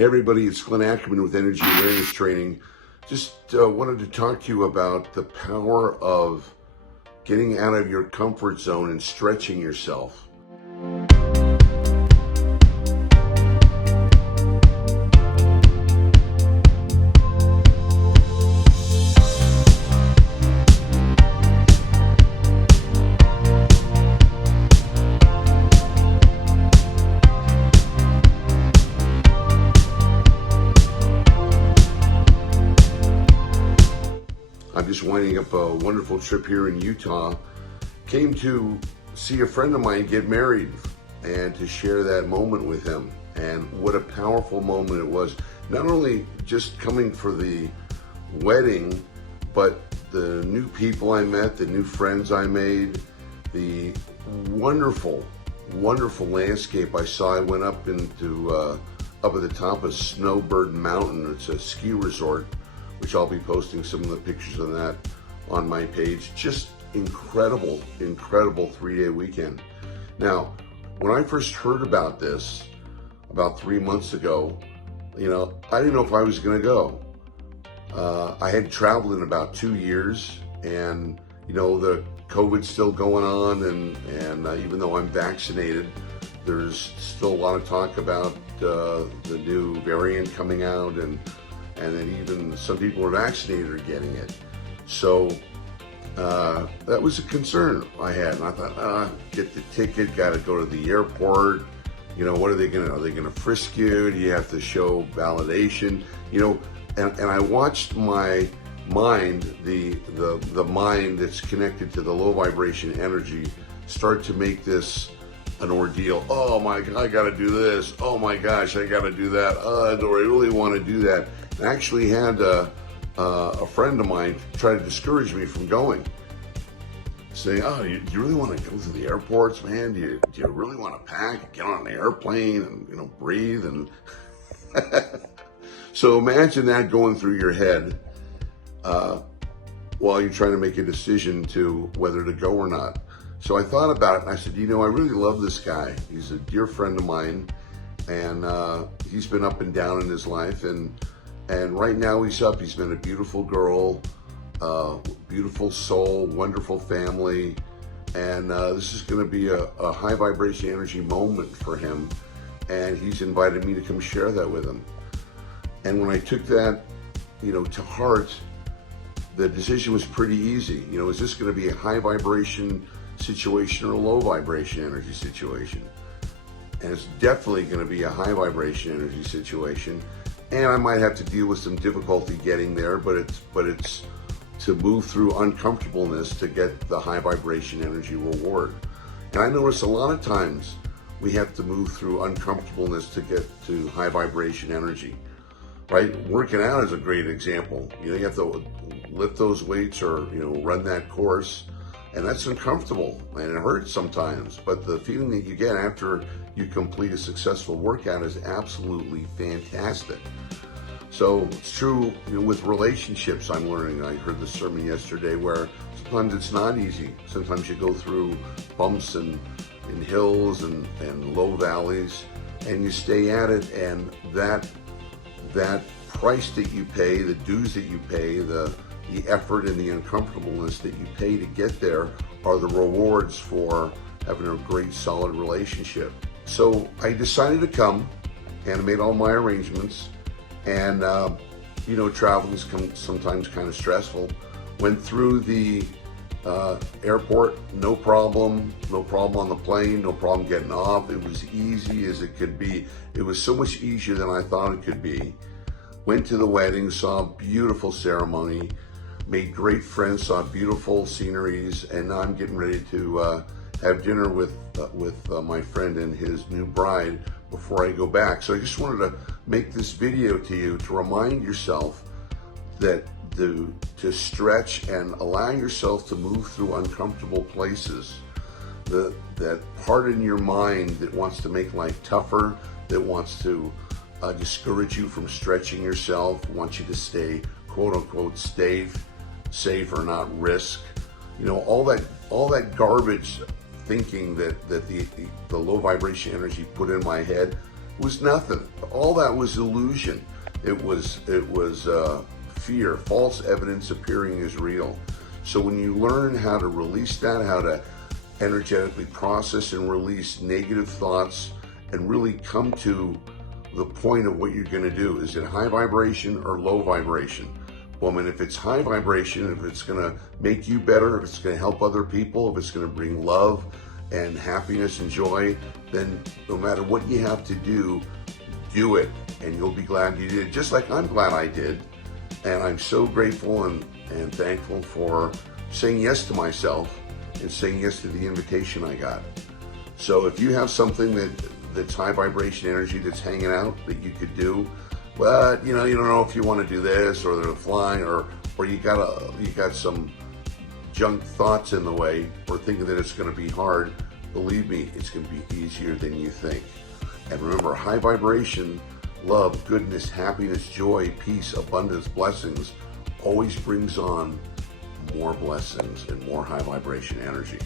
Hey everybody, it's Ackerman with Energy Awareness Training. Just wanted to talk to you about the power of getting out of your comfort zone and stretching yourself. I'm just winding up a wonderful trip here in Utah. Came to see a friend of mine get married and to share that moment with him. And what a powerful moment it was. Not only just coming for the wedding, but the new people I met, the new friends I made, the wonderful, wonderful landscape I saw. I went up into up at the top of Snowbird Mountain. It's a ski resort, which I'll be posting some of the pictures of that on my page. Just incredible, incredible 3-day weekend. Now, when I first heard about this about 3 months ago, I didn't know if I was gonna go. I had traveled in about 2 years, and the COVID's still going on, and even though I'm vaccinated, there's still a lot of talk about the new variant coming out, and then even some people who are vaccinated are getting it. So that was a concern I had. And I thought, get the ticket, got to go to the airport. What are they gonna frisk you? Do you have to show validation? And I watched my mind, the mind that's connected to the low vibration energy, start to make this an ordeal. Oh my God, I gotta do this. Oh my gosh, I gotta do that. Do I really want to do that? I actually had a friend of mine try to discourage me from going, saying, "Oh, do you really want to go to the airports, man? Do you really want to pack, get on an airplane, and breathe?" And so imagine that going through your head while you're trying to make a decision to whether to go or not. So I thought about it, and I said, I really love this guy. He's a dear friend of mine, and he's been up and down in his life, and right now he's up. He's been a beautiful girl, beautiful soul, wonderful family, and this is going to be a high vibration energy moment for him, and he's invited me to come share that with him. And when I took that, to heart, the decision was pretty easy. Is this going to be a high vibration situation or a low vibration energy situation? And it's definitely going to be a high vibration energy situation. And I might have to deal with some difficulty getting there, but it's to move through uncomfortableness to get the high vibration energy reward. And I notice a lot of times we have to move through uncomfortableness to get to high vibration energy, right? Working out is a great example. You have to lift those weights or, run that course, and that's uncomfortable and it hurts sometimes, but the feeling that you get after you complete a successful workout is absolutely fantastic. So it's true with relationships. I'm learning. I heard the sermon yesterday where sometimes it's not easy. Sometimes you go through bumps and hills and low valleys, and you stay at it, and that price that you pay, the dues that you pay, the effort and the uncomfortableness that you pay to get there are the rewards for having a great, solid relationship. So I decided to come, and I made all my arrangements, and traveling is sometimes kind of stressful. Went through the airport, no problem on the plane, no problem getting off. It was easy as it could be. It was so much easier than I thought it could be. Went to the wedding, saw a beautiful ceremony, made great friends, saw beautiful sceneries, and now I'm getting ready to have dinner with my friend and his new bride before I go back. So I just wanted to make this video to you to remind yourself that to stretch and allow yourself to move through uncomfortable places. That part in your mind that wants to make life tougher, that wants to discourage you from stretching yourself, wants you to stay quote unquote safe or not risk. All that garbage thinking that the low vibration energy put in my head was nothing. All that was illusion. It was fear, false evidence appearing as real. So when you learn how to release that, how to energetically process and release negative thoughts and really come to the point of what you're going to do. Is it high vibration or low vibration? Well, I mean, if it's high vibration, if it's going to make you better, if it's going to help other people, if it's going to bring love and happiness and joy, then no matter what you have to do it, and you'll be glad you did, just like I'm glad I did. And I'm so grateful and thankful for saying yes to myself and saying yes to the invitation I got. So if you have something that's high vibration energy that's hanging out that you could do, but you don't know if you want to do this or they're flying or you got some junk thoughts in the way or thinking that it's going to be hard, believe me, it's going to be easier than you think. And remember, high vibration, love, goodness, happiness, joy, peace, abundance, blessings always brings on more blessings and more high vibration energy.